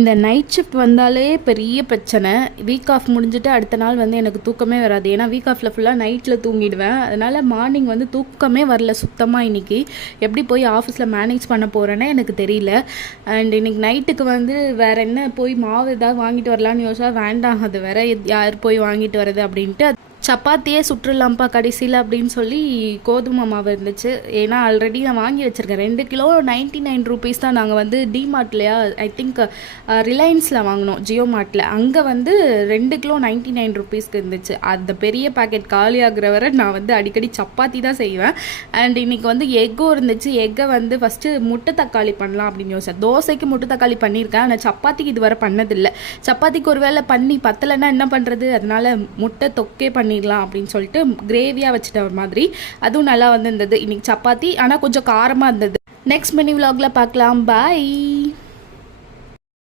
இந்த night shift வந்தாலே பெரிய பிரச்சனை. வீக் ஆஃப் முடிஞ்சுட்டு அடுத்த நாள் வந்து எனக்கு தூக்கமே வராது. ஏன்னா வீக் ஆஃபில் ஃபுல்லாக நைட்டில் தூங்கிடுவேன். அதனால் மார்னிங் வந்து தூக்கமே வரல சுத்தமாக. இன்றைக்கி எப்படி போய் ஆஃபீஸில் மேனேஜ் பண்ண போகிறேன்னே எனக்கு தெரியல. அண்ட் இன்றைக்கி நைட்டுக்கு வந்து வேறு என்ன போய் மாவு ஏதாவது வாங்கிட்டு வரலான்னு யோசிச்சா வேண்டாம், அது வேற யார் போய் வாங்கிட்டு வர்றது அப்படின்ட்டு சப்பாத்தியே சுற்றுலாம்ப்பா கடைசியில் அப்படின்னு சொல்லி கோதுமை மாவு இருந்துச்சு. ஏன்னா ஆல்ரெடி நான் வாங்கி வச்சுருக்கேன் 2 கிலோ 99 ரூபீஸ் தான். நாங்கள் வந்து டிமார்ட்லையா ஐ திங்க் ரிலையன்ஸில் வாங்கினோம், ஜியோ மார்ட்டில். அங்கே வந்து 2 கிலோ 99 ரூபீஸ்க்கு இருந்துச்சு. அந்த பெரிய பேக்கெட் காலி ஆகிற வரை நான் வந்து அடிக்கடி சப்பாத்தி தான் செய்வேன். அண்ட் இன்றைக்கி வந்து எக்கும் இருந்துச்சு. எக்கை வந்து ஃபஸ்ட்டு முட்டை தக்காளி பண்ணலாம் அப்படின்னு யோசிச்சேன். தோசைக்கு முட்டை தக்காளி பண்ணியிருக்கேன், ஆனால் சப்பாத்திக்கு இதுவரை பண்ணதில்லை. சப்பாத்திக்கு ஒரு வேளை பண்ணி பத்தலைன்னா என்ன பண்ணுறது, அதனால் முட்டை தொக்கே பண்ணிடலாம் அப்படின்னு சொல்லிட்டு கிரேவியாக வச்சுட்ட ஒரு மாதிரி. அதுவும் நல்லா வந்து இருந்தது. இன்றைக்கி சப்பாத்தி ஆனால் கொஞ்சம் காரமாக இருந்தது. நெக்ஸ்ட் மினி விலாகில் பார்க்கலாம். பாய்.